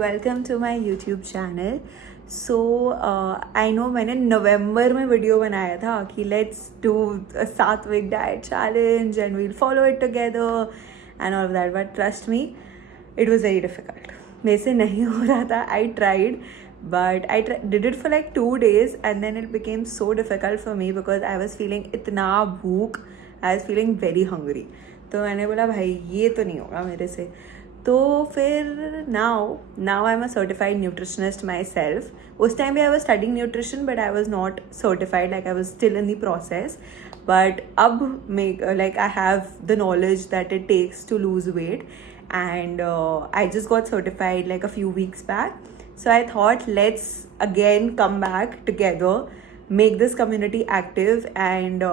Welcome to my YouTube channel. So I know मैंने November में video बनाया था कि let's do 7 week diet challenge and we'll follow it together and all that, but trust me it was very difficult. मेरे से नहीं हो रहा था. I tried but I did it for like 2 days and then it became so difficult for me because I was feeling इतना भूख, I was feeling very hungry. तो मैंने बोला भाई ये तो नहीं होगा मेरे से. तो फिर now I'm a certified nutritionist myself. उस टाइम भी I was studying nutrition but I was not certified, like I was still in the process. But अब like I have the knowledge that it takes to lose weight and I just got certified like a few weeks back. So I thought let's again come back together, make this community active and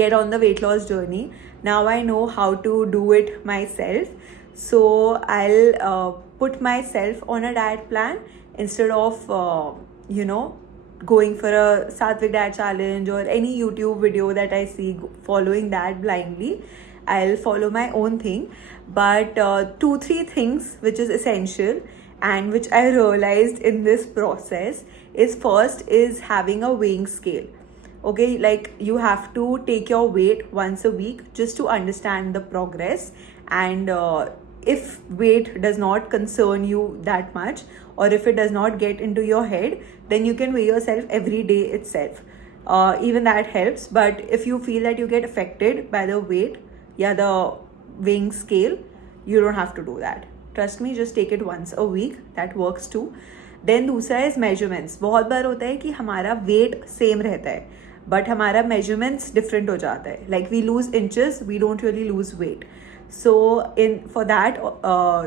get on the weight loss journey. Now I know how to do it myself. So I'll put myself on a diet plan instead of going for a 7-week diet challenge or any YouTube video that I see, following that blindly. I'll follow my own thing. But 2-3 things which is essential and which I realized in this process is first is having a weighing scale. Okay, like you have to take your weight once a week just to understand the progress, and if weight does not concern you that much or if it does not get into your head, then you can weigh yourself every day itself. Even that helps. But if you feel that you get affected by the weight, the weighing scale, you don't have to do that. Trust me, just take it once a week. That works too. Then दूसरा is measurements. बहुत बार होता है कि हमारा weight same रहता है but हमारा measurements different हो जाता है. Like we lose inches, we don't really lose weight. So for that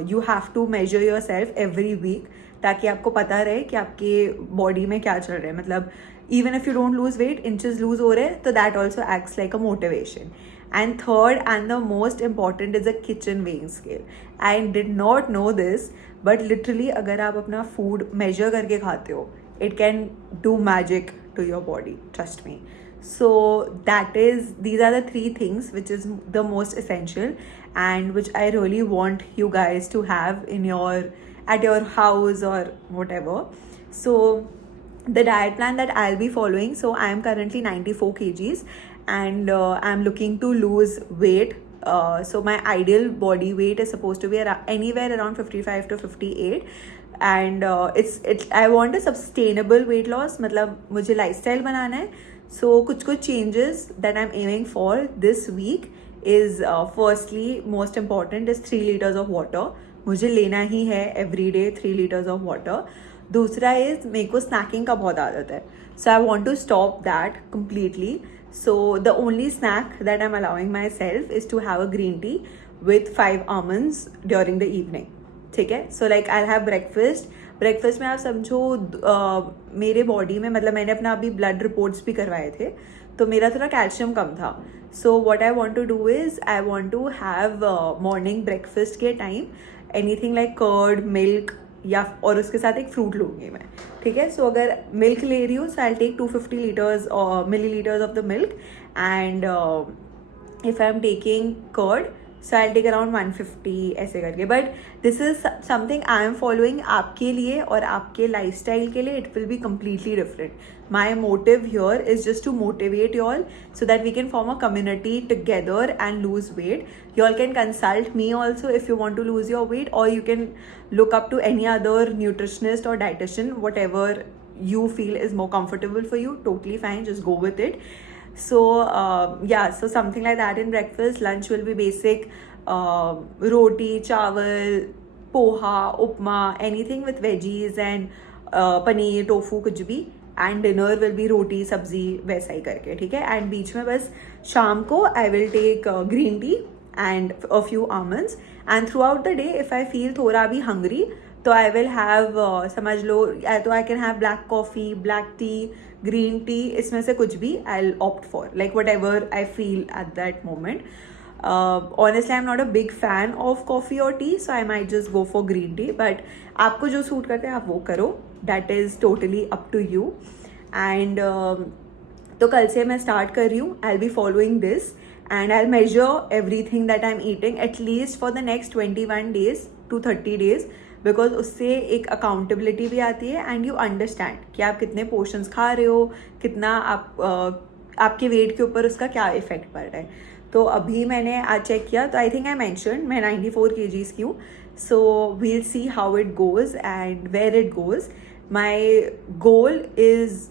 you have to measure yourself every week ताकि आपको पता रहे कि आपके body में क्या चल रहा है. मतलब even if you don't lose weight, inches lose हो रहे हैं तो that also acts like a motivation. And third and the most important is a kitchen weighing scale. I did not know this, but literally अगर आप अपना food measure करके खाते हो, it can do magic to your body. Trust me. So these are the 3 things which is the most essential and which I really want you guys to have at your house or whatever. So the diet plan that I'll be following, so I am currently 94 kgs and I'm looking to lose weight. So my ideal body weight is supposed to be anywhere around 55 to 58 and I want a sustainable weight loss. मतलब मुझे lifestyle बनाना है. So कुछ changes that I'm aiming for this week is firstly, most important is 3 liters of water. मुझे लेना ही है every day 3 liters of water. दूसरा is मेरे को snacking का बहुत आदत है. So I want to stop that completely. So the only snack that I'm allowing myself is to have a green tea with 5 almonds during the evening. ठीक है. So like I'll have breakfast में आप समझो मेरे body में, मतलब मैंने अपना अभी ब्लड रिपोर्ट्स भी करवाए थे तो मेरा थोड़ा कैल्शियम कम था. So what I want to do is I want to have morning breakfast के time anything like curd, milk और उसके साथ एक फ्रूट लूँगी मैं. ठीक है. सो अगर मिल्क ले रही हूँ so I take 250 litres millilitres of the milk and if I am taking curd so I'll take around 150 ऐसे करके. But this is something I am following आपके लिए और आपके lifestyle के लिए. It will be completely different. My motive here is just to motivate you all so that we can form a community together and lose weight. You all can consult me also if you want to lose your weight, or you can look up to any other nutritionist or dietitian, whatever you feel is more comfortable for you. Totally fine, just go with it. So so something like that in breakfast. Lunch will be basic roti, chawal, poha, upma, anything with veggies and paneer, tofu, कुछ भी. And dinner will be roti, sabzi, वैसा ही करके. ठीक है. And बीच में बस शाम को I will take green tea and a few almonds. And throughout the day if I feel थोड़ा भी hungry तो I will have समझ लो तो I can have black coffee, black tea, green tea, इसमें से कुछ भी I'll opt for, like whatever I feel at that moment. Honestly I'm not a big fan of coffee or tea, so I might just go for green tea. But आपको जो suit करते हैं आप वो करो. That is totally up to you. And तो कल से मैं स्टार्ट कर रही हूँ. I'll be following this and I'll measure everything that I'm eating at least for the next 21 days to 30 days. Because उससे एक अकाउंटेबिलिटी भी आती है एंड यू अंडरस्टैंड कि आप कितने पोर्शंस खा रहे हो, कितना आपके वेट के ऊपर उसका क्या इफेक्ट पड़ रहा है. तो अभी मैंने आज चेक किया तो आई थिंक आई मैंशन मैं 94 kgs की हूँ. So we'll see how it goes and where it goes. My goal is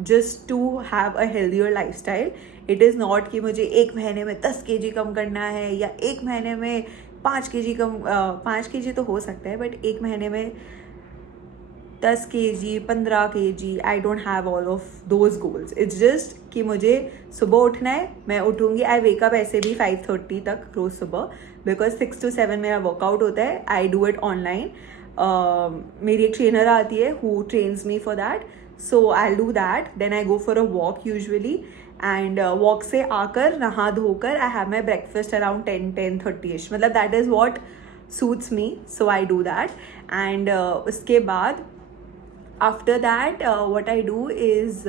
just to have a healthier life style. It is not कि मुझे एक महीने में 10 kg कम करना है या एक महीने में 5 kg कम. 5 kg तो हो सकता है बट एक महीने में 10 kg 15 kg. I don't have all of those goals. It's just कि मुझे सुबह उठना है, मैं उठूँगी. आई वेकअप ऐसे भी 5:30 तक रोज़ सुबह, बिकॉज 6 to 7 मेरा वर्कआउट होता है. I do it online. मेरी एक ट्रेनर आती है who trains me for that. So I do that. Then I go for a walk usually and walk से आकर नहा धोकर I have my breakfast around 10-10:30ish. मतलब that is what suits me. So I do that and उसके बाद after that what I do is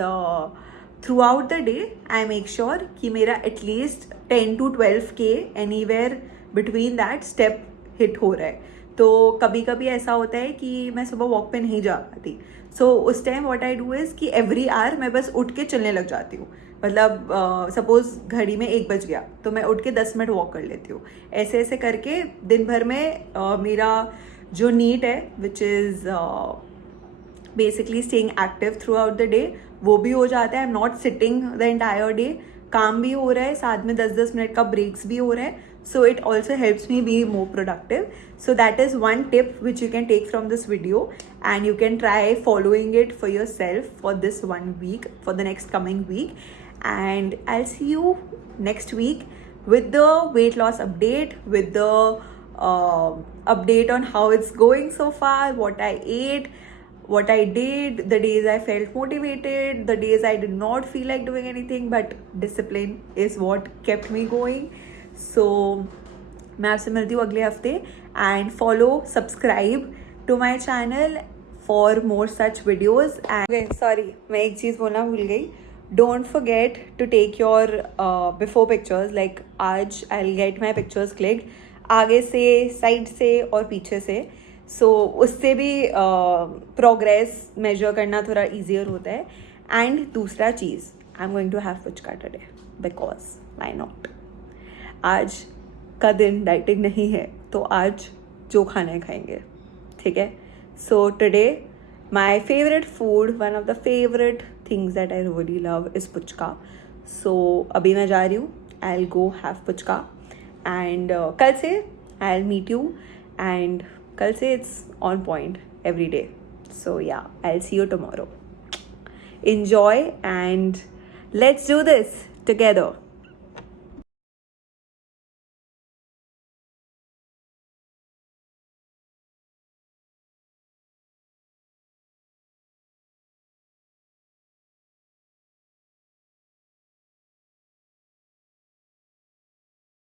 throughout the day I make sure कि मेरा at least 10 to 12K anywhere between that step hit हो रहा है. तो कभी कभी ऐसा होता है कि मैं सुबह वॉक पे नहीं जा पाती. सो उस time what I do is कि एवरी आवर मैं बस उठ के चलने लग जाती हूँ. मतलब सपोज घड़ी में 1 बज गया तो मैं उठ के 10 मिनट वॉक कर लेती हूँ. ऐसे ऐसे करके दिन भर में मेरा जो नीड है which is basically staying active through out the day वो भी हो जाता है. I am not sitting the entire day. काम भी हो रहा है, साथ में 10-10 मिनट का ब्रेक्स भी हो रहे हैं. So it also helps me be more productive. So that is one tip which you can take from this video and you can try following it for yourself for this 1 week, for the next coming week. And I'll see you next week with the weight loss update, with the update on how it's going so far, what I ate, what I did, the days I felt motivated, the days I did not feel like doing anything, but discipline is what kept me going. सो मैं आपसे मिलती हूँ अगले हफ्ते. And follow subscribe to my channel for more such videos. And sorry मैं एक चीज़ बोलना भूल गई. Don't forget to take your before pictures. Like आज I will get my pictures clicked आगे से, साइड से और पीछे से. सो उससे भी प्रोग्रेस मेजर करना थोड़ा ईजियर होता है. एंड दूसरा चीज़, I am going to have puchka today because why not. आज का दिन डाइटिंग नहीं है तो आज जो खाना है खाएंगे, ठीक है. So today my favourite food, one of the favourite things that I really love is puchka. So अभी मैं जा रही हूँ. I will go have puchka and कल से I will meet you and कल से it's on point every day. So yeah I will see you tomorrow. Enjoy and let's do this together.